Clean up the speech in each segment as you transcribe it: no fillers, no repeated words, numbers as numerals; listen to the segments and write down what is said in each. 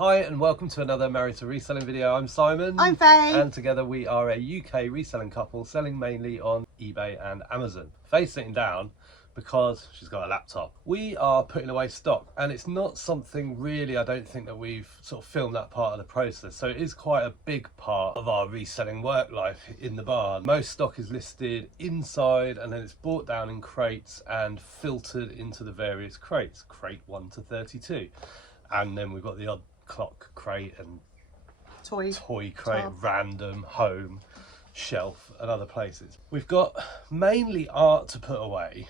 Hi and welcome to another Married to Reselling video. I'm Simon. I'm Faye. And together we are a UK reselling couple selling mainly on eBay and Amazon. Faye's sitting down because she's got a laptop. We are putting away stock and it's not something really, I don't think that we've sort of filmed that part of the process. So it is quite a big part of our reselling work life in the barn. Most stock is listed inside and then it's brought down in crates and filtered into the various crates, crate 1 to 32. And then we've got the odd clock crate and toy crate, random, home, shelf and other places. We've got mainly art to put away,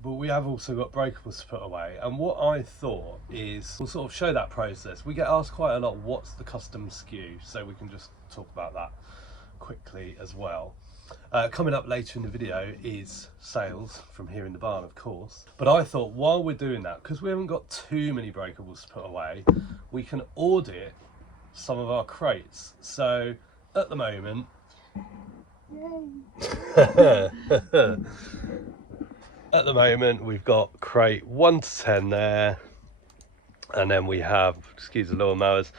but we have also got breakables to put away. And what I thought is we'll sort of show that process. We get asked quite a lot, what's the custom SKU? So we can just talk about that quickly as well. Coming up later in the video is sales from here in the barn, of course. But I thought while we're doing that, because we haven't got too many breakables to put away, we can audit some of our crates. So at the moment, at the moment we've got crate 1 to 10 there, and then we have, excuse the lawnmowers,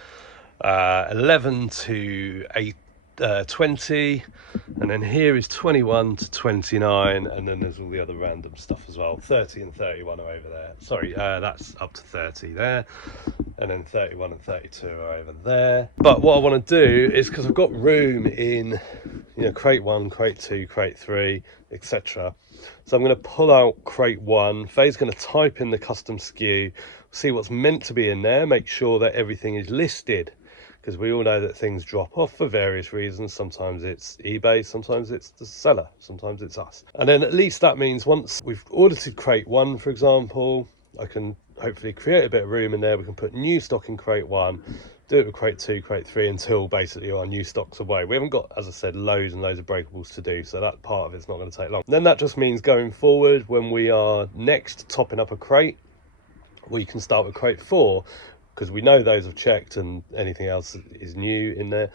11 to 20, and then here is 21 to 29, and then there's all the other random stuff as well. 30 and 31 are over there. Sorry, that's up to 30 there, and then 31 and 32 are over there. But what I want to do is, because I've got room in, crate 1, crate 2, crate 3, etc. So I'm going to pull out crate 1. Faye's going to type in the custom SKU, see what's meant to be in there, make sure that everything is listed. Because we all know that things drop off for various reasons. Sometimes it's eBay, sometimes it's the seller, sometimes it's us. And then at least that means once we've audited crate 1, for example, I can hopefully create a bit of room in there. We can put new stock in crate 1, do it with crate 2, crate 3 until basically our new stock's away. We haven't got, as I said, loads and loads of breakables to do, so that part of it's not going to take long. Then that just means going forward, when we are next topping up a crate, we can start with crate 4, because we know those have checked and anything else is new in there.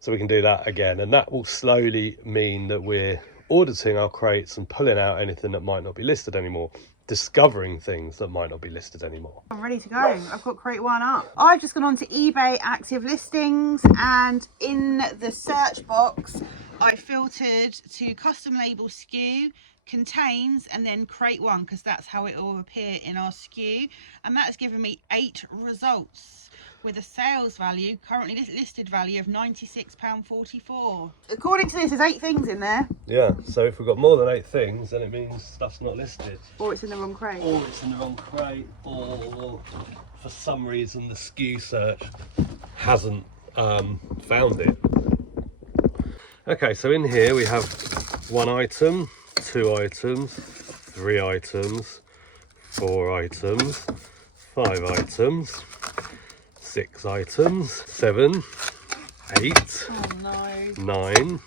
So we can do that again. And that will slowly mean that we're auditing our crates and pulling out anything that might not be listed anymore, discovering things that might not be listed anymore. I'm ready to go. I've got crate 1 up. I've just gone on to eBay active listings, and in the search box, I filtered to custom label SKU, contains, and then crate 1, because that's how it will appear in our SKU, and that's given me 8 results with a sales value, currently listed value of £96.44. According to this, there's 8 things in there. Yeah, so if we've got more than 8 things, then it means stuff's not listed. Or it's in the wrong crate. Or it's in the wrong crate, or for some reason the SKU search hasn't found it. Okay, so in here we have 1 item, 2 items, 3 items, 4 items, 5 items, 6 items, 7, 8, 9,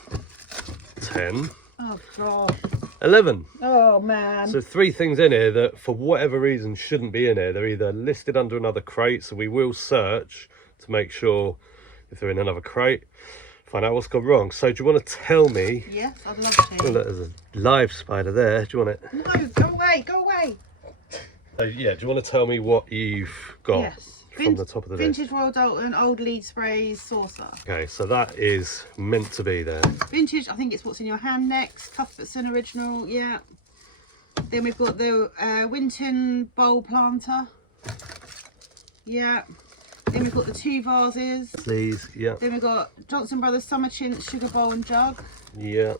10, oh god, 11. Oh man. So 3 things in here that for whatever reason shouldn't be in here. They're either listed under another crate, so we will search to make sure if they're in another crate, find out what's gone wrong. So do you want to tell me? Yes, I'd love to. Oh, look, there's a live spider there. Do you want it? No, go away, go away. So yeah, do you want to tell me what you've got? Yes. From the top of the Vintage list? Royal Dalton Old Lead Sprays Saucer. Okay, so that is meant to be there. Vintage, I think it's what's in your hand next. Cuthbertson Original, yeah. Then we've got the Winton Bowl Planter. Yeah. Then we've got the 2 vases. These, yeah. Then we've got Johnson Brothers Summer Chintz Sugar Bowl and Jug. Yeah.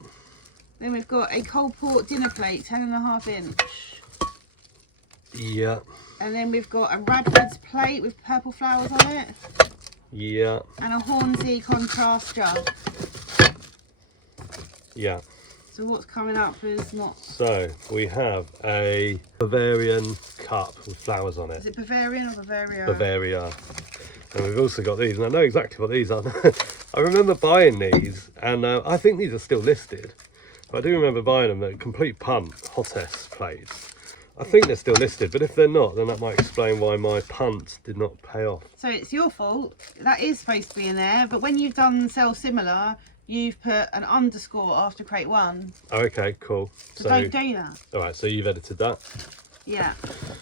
Then we've got a Coalport Dinner Plate, 10.5 inch. Yeah. And then we've got a Radford's plate with purple flowers on it. Yeah. And a Hornsey contrast jug. Yeah. So what's coming up is not... So we have a Bavarian cup with flowers on it. Is it Bavarian or Bavaria? Bavaria. And we've also got these, and I know exactly what these are. I remember buying these, and I think these are still listed. But I do remember buying them at Complete Punt Hottest plates. I think they're still listed, but if they're not, then that might explain why my punt did not pay off. So it's your fault. That is supposed to be in there, but when you've done sell similar, you've put an underscore after crate 1. Oh, okay, cool. So don't do that. All right, so you've edited that. Yeah,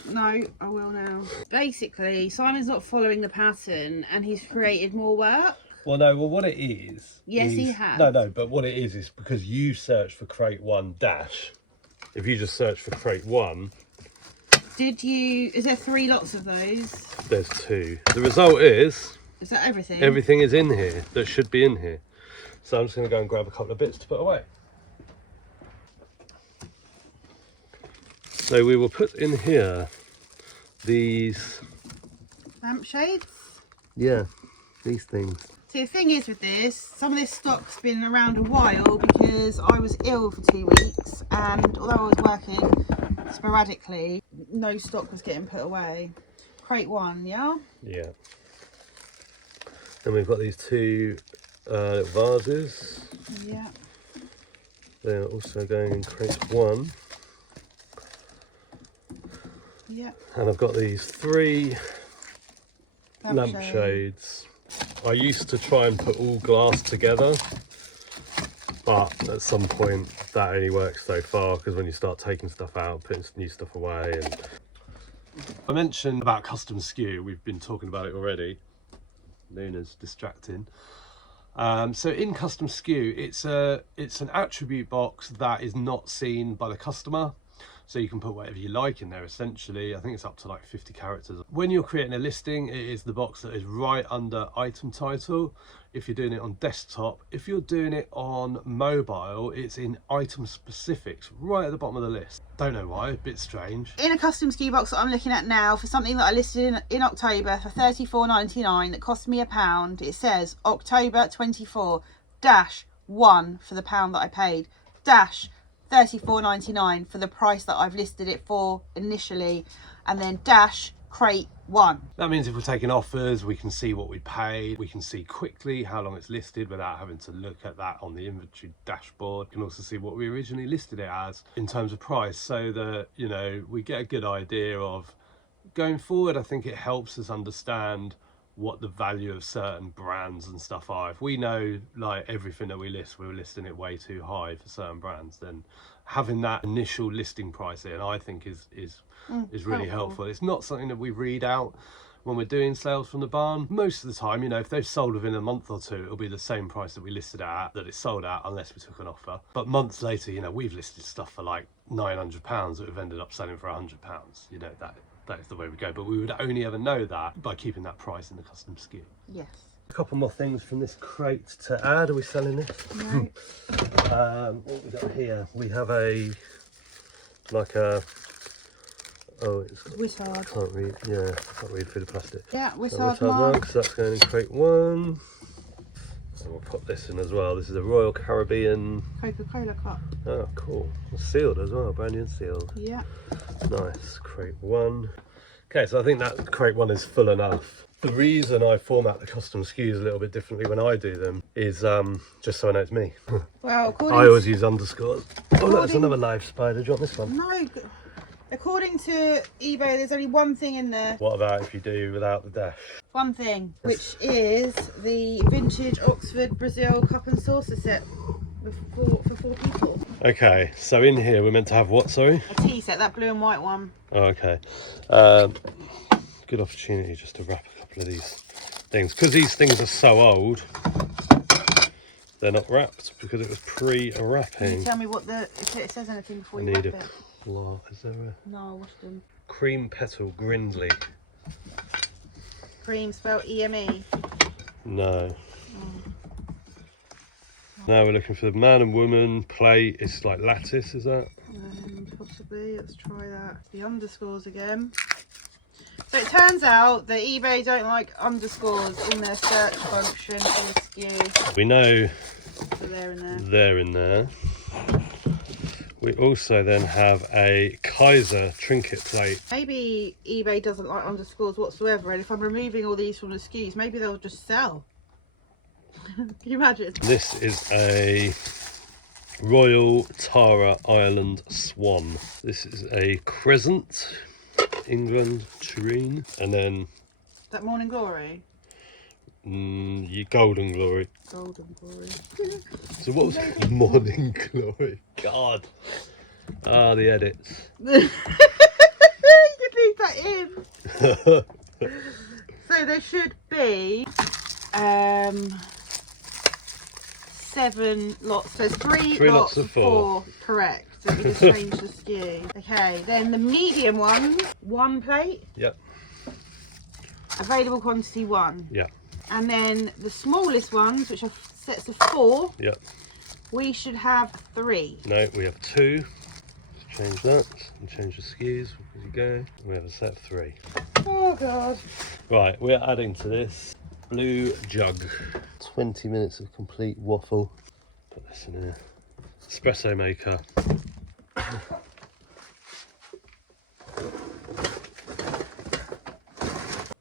no, I will now. Basically, Simon's not following the pattern and he's created more work. Well, no, well, what it is... Yes, he has. No, but what it is because you search for crate 1 dash. If you just search for crate 1... Is there 3 lots of those? There's 2. The result is... Is that everything? Everything is in here that should be in here. So I'm just going to go and grab a couple of bits to put away. So we will put in here these lampshades. Yeah, these things. See, the thing is with this, some of this stock's been around a while because I was ill for 2 weeks, and although I was working sporadically, no stock was getting put away. Crate 1, yeah? Yeah. And we've got these 2 vases. Yeah. They are also going in crate 1. Yeah. And I've got these 3 lampshades. I used to try and put all glass together, but at some point that only works so far, because when you start taking stuff out, putting new stuff away. And I mentioned about custom SKU, we've been talking about it already. Luna's distracting. So in custom SKU, it's an attribute box that is not seen by the customer. So you can put whatever you like in there, essentially. I think it's up to like 50 characters. When you're creating a listing, it is the box that is right under item title. If you're doing it on desktop, if you're doing it on mobile, it's in item specifics, right at the bottom of the list. Don't know why, a bit strange. In a custom SKU box that I'm looking at now, for something that I listed in October for $34.99 that cost me £1, it says October 24 -1 for the pound that I paid, dash $34.99 for the price that I've listed it for initially, and then dash crate 1. That means if we're taking offers, we can see what we paid. We can see quickly how long it's listed without having to look at that on the inventory dashboard. We can also see what we originally listed it as in terms of price, so that, you know, we get a good idea of going forward. I think it helps us understand what the value of certain brands and stuff are. If we know like everything that we list, we're listing it way too high for certain brands, then having that initial listing price in, I think is really helpful. It's not something that we read out when we're doing sales from the barn. Most of the time, you know, if they've sold within a month or 2, it'll be the same price that we listed it at, that it's sold at, unless we took an offer. But months later, you know, we've listed stuff for like £900 that we've ended up selling for £100. You know, that is the way we go, but we would only ever know that by keeping that price in the custom SKU. Yes. A couple more things from this crate to add. Are we selling this? No. What we got here? We have a it's Wizard. can't read. Yeah, can't read through the plastic. Yeah, Wizard mug. So that's going in crate 1. And we'll put this in as well. This is a Royal Caribbean Coca-Cola cup. Oh, cool. It's sealed as well, brand new and sealed. Yeah. Nice. Crate 1. Okay, so I think that crate 1 is full enough. The reason I format the custom SKUs a little bit differently when I do them is just so I know it's me. Well, I always use underscores. Oh, look, there's another live spider. Do you want this one? No. According to eBay, there's only one thing in there. What about if you do without the dash? One thing, which is the vintage Oxford Brazil cup and saucer set for 4 people. Okay, so in here we're meant to have what, sorry? A tea set, that blue and white one. Oh, okay. Good opportunity just to wrap a couple of these things. Because these things are so old, they're not wrapped because it was pre-wrapping. Can you tell me what if it says anything before you I need wrap a it? claw. Is there a... No, I washed them. Cream Petal Grindley. Cream spelled E-M-E. No. Now we're looking for the man and woman plate. It's like lattice, is that? Possibly. Let's try that. The underscores again. So it turns out that eBay don't like underscores in their search function for the SKU. We know So they're in there. they're in there. We also then have a Kaiser trinket plate. Maybe eBay doesn't like underscores whatsoever, and if I'm removing all these from the SKUs, maybe they'll just sell. Can you imagine? This is a Royal Tara Ireland Swan. This is a Crescent, England Tureen, and then Is that Morning Glory? Golden Glory. Golden Glory. So what was Morning Glory? God. Ah, the edits. that in? So there should be 7 lots. So 3 lots of 4. Correct. Let me just change the SKU. Okay, then the medium ones, 1 plate. Yep. Available quantity 1. Yeah. And then the smallest ones, which are sets of 4. Yep. We should have 3. No, we have 2. Let's change that and change the SKUs as you go. We have a set of 3. Oh god. Right, we're adding to this blue jug. 20 minutes of complete waffle. Put this in here. Espresso maker.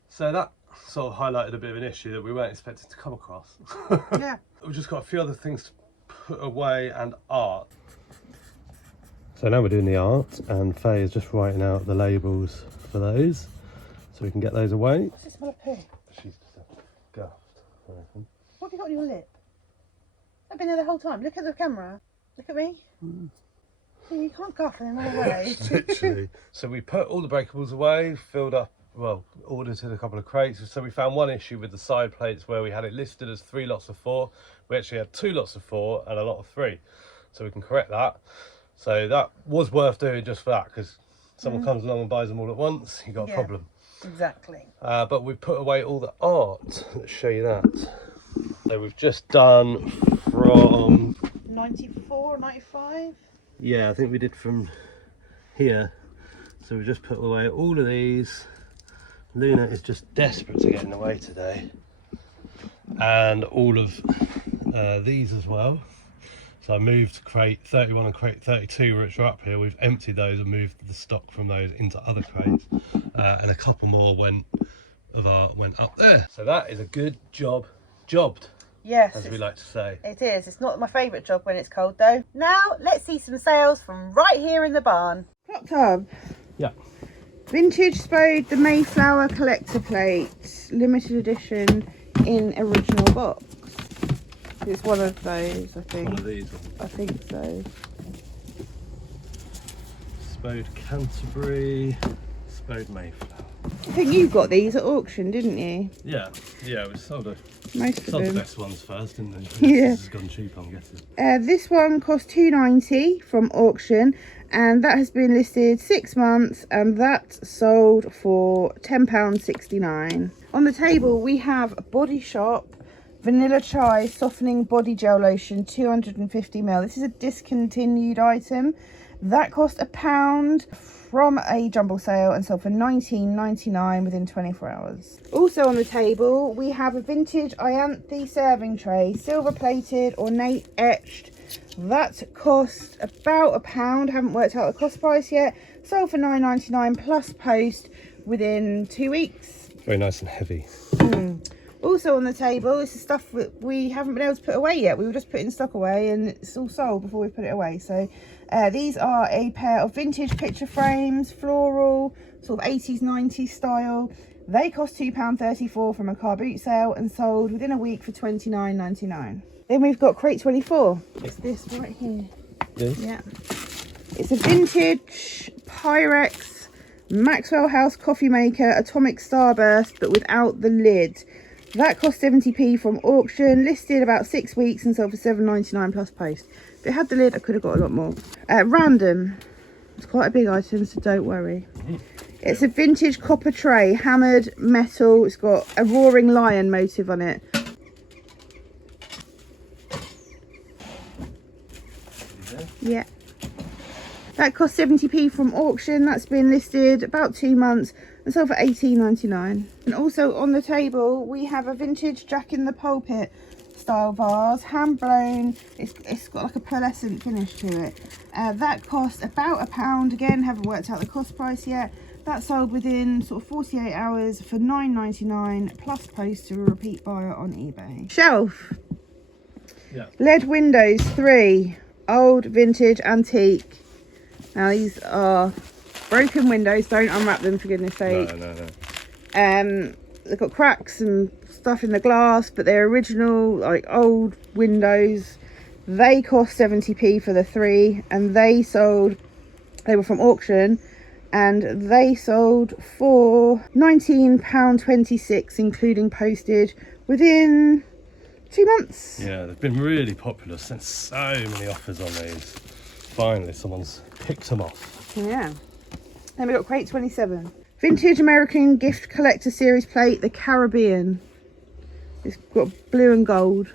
So that sort of highlighted a bit of an issue that we weren't expecting to come across. Yeah. We've just got a few other things to put away and art. So now we're doing the art, and Faye is just writing out the labels for those so we can get those away. What's this smell of poo? She's just guffed, I reckon. What have you got on your lip? I've been there the whole time. Look at the camera. Look at me. You can't guff and then run away. Literally. So we put all the breakables away, filled up, well, audited a couple of crates. So we found one issue with the side plates where we had it listed as 3 lots of 4. We actually had 2 lots of 4 and a lot of 3. So we can correct that. So that was worth doing just for that, because someone comes along and buys them all at once, you got a problem. Exactly. But we've put away all the art. Let's show you that. So we've just done from 94, 95? Yeah, I think we did from here. So we just put away all of these. Luna is just desperate to get in the way today. And all of these as well. So I moved crate 31 and crate 32, which are up here. We've emptied those and moved the stock from those into other crates. And a couple more went up there. So that is a good jobbed. Yes, as we like to say. It is. It's not my favourite job when it's cold though. Now let's see some sales from right here in the barn. Clock tub. Yeah. Vintage Spode, the Mayflower collector plate, limited edition in original box. It's one of those, I think. One of these. I think so. Spode Canterbury, Spode Mayflower. I think you got these at auction, didn't you? Yeah, we sold it. Most of Sold them. the best ones first, didn't we? Yeah. This has gone cheap, I'm guessing. This one cost £2.90 from auction, and that has been listed 6 months, and that sold for £10.69. On the table we have Body Shop Vanilla Chai Softening Body Gel Lotion 250ml. This is a discontinued item. That cost £1 from a jumble sale and sold for £19.99 within 24 hours. Also on the table we have a vintage Ianthe serving tray, silver plated, ornate etched. That cost about £1. Haven't worked out the cost price yet. Sold for £9.99 plus post within 2 weeks. Very nice and heavy. Also on the table, this is stuff that we haven't been able to put away yet. We were just putting stock away and it's all sold before we put it away. So these are a pair of vintage picture frames, floral, sort of 80s, 90s style. They cost £2.34 from a car boot sale and sold within a week for £29.99. Then we've got crate 24. It's this right here. Yes. Yeah. It's a vintage Pyrex Maxwell House coffee maker atomic starburst, but without the lid. That cost 70p from auction, listed about 6 weeks and sold for £7.99 plus post. If it had the lid, I could have got a lot more. Random. It's quite a big item, so don't worry. It's a vintage copper tray, hammered metal. It's got a roaring lion motive on it. Yeah. That cost 70p from auction. That's been listed about 2 months and sold for £18.99. And also on the table we have a vintage Jack in the Pulpit style vase, hand blown. It's got like a pearlescent finish to it. That cost about £1. Again, haven't worked out the cost price yet. That sold within sort of 48 hours for £9.99 plus post to a repeat buyer on eBay. Shelf. Yeah. LED windows 3, old vintage antique. Now these are broken windows, don't unwrap them for goodness sake. No. They've got cracks and stuff in the glass, but they're original, like old windows. They cost 70p for the 3, and they were from auction, and they sold for £19.26 including postage within 2 months. Yeah, they've been really popular, sent so many offers on these. Finally someone's picked them off. Yeah. Then we got crate 27. Vintage American Gift Collector Series plate, the Caribbean. It's got blue and gold.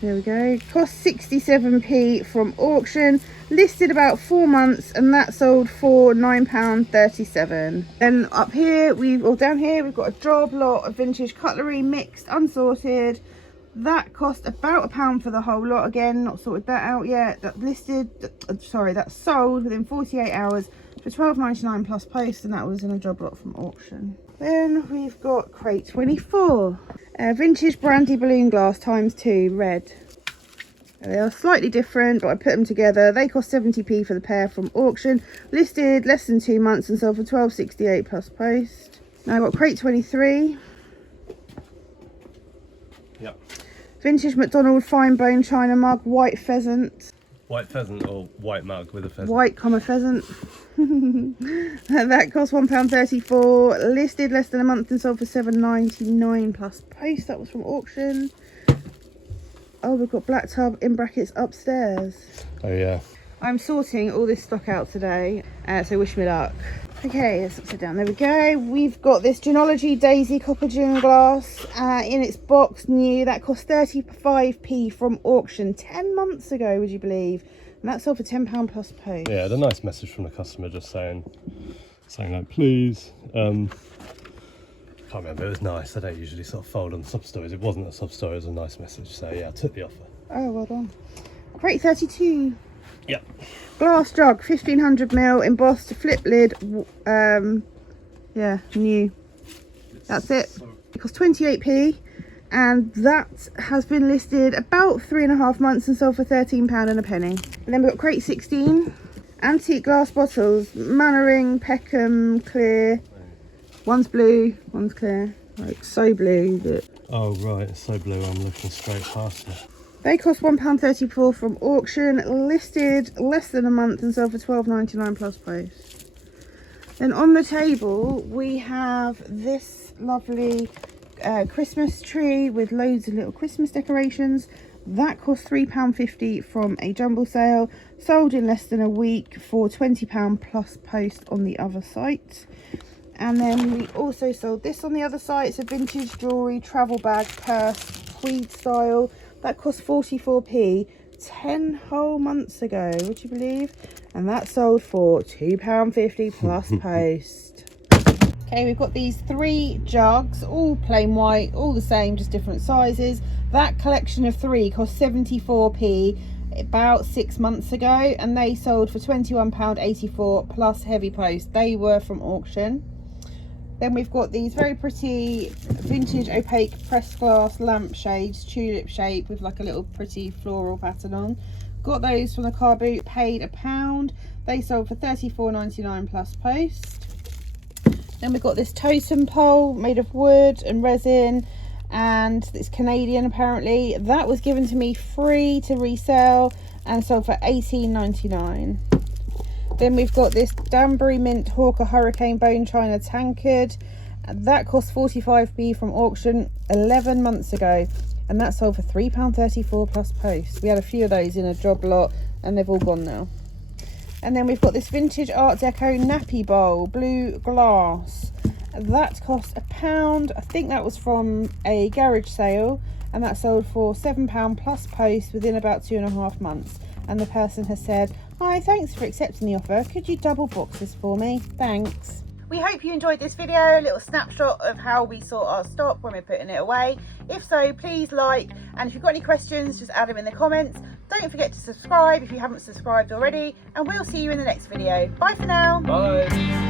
There we go. Cost 67p from auction. Listed about 4 months, and that sold for £9.37. Then up here, down here, we've got a job lot of vintage cutlery, mixed, unsorted. That cost about £1 for the whole lot. Again, not sorted that out yet. That's sold within 48 hours for £12.99 plus post, and that was in a job lot from auction. Then we've got crate 24. Vintage brandy balloon glass ×2 red. They are slightly different, but I put them together. They cost 70p for the pair from auction. Listed less than 2 months and sold for £12.68 plus post. Now I've got crate 23. Yep. Vintage McDonald fine bone china mug, white pheasant. White pheasant or white mug with a pheasant? White, pheasant. That cost £1.34. Listed less than a month and sold for £7.99 plus post. That was from auction. Oh, we've got black tub in brackets upstairs. Oh yeah. I'm sorting all this stock out today, so wish me luck. Okay, let's upside down. There we go. We've got this Genealogy Daisy copper gin glass in its box new. That cost 35p from auction 10 months ago, would you believe? And that sold for £10 plus post. Yeah, the nice message from the customer just saying like, please. Can't remember, it was nice. I don't usually sort of fold on sub stories. It wasn't a sub story, it was a nice message. So yeah, I took the offer. Oh, well done. Crate 32. Yep. Glass jug, 1500ml, embossed, flip lid. Yeah, new. That's it. It costs 28p, and that has been listed about 3.5 months and sold for £13 and a penny. And then we've got crate 16. Antique glass bottles, Mannering, Peckham, clear. One's blue, one's clear. Like so blue that... Oh right, it's so blue I'm looking straight past it. They cost £1.34 from auction, listed less than a month and sold for £12.99 plus post. Then on the table we have this lovely Christmas tree with loads of little Christmas decorations. That cost £3.50 from a jumble sale, sold in less than a week for £20 plus post on the other site. And then we also sold this on the other site. It's a vintage jewellery travel bag purse, tweed style. That cost 44p 10 whole months ago, would you believe? And that sold for £2.50 plus post. Okay, we've got these 3 jugs, all plain white, all the same, just different sizes. That collection of 3 cost 74p about 6 months ago, and they sold for £21.84 plus heavy post. They were from auction. Then we've got these very pretty vintage opaque pressed glass lampshades, tulip shape with like a little pretty floral pattern on. Got those from the car boot, paid £1. They sold for £34.99 plus post. Then we've got this totem pole made of wood and resin, and it's Canadian apparently. That was given to me free to resell and sold for £18.99. Then we've got this Danbury Mint Hawker Hurricane Bone China tankard. That cost 45p from auction 11 months ago, and that sold for £3.34 plus post. We had a few of those in a job lot and they've all gone now. And then we've got this vintage Art Deco nappy bowl, blue glass. That cost £1. I think that was from a garage sale, and that sold for £7 plus post within about 2.5 months. And the person has said, "Hi, thanks for accepting the offer. Could you double box this for me? Thanks." We hope you enjoyed this video, a little snapshot of how we sort our stock when we're putting it away. If so, please like, and if you've got any questions, just add them in the comments. Don't forget to subscribe if you haven't subscribed already, and we'll see you in the next video. Bye for now. Bye.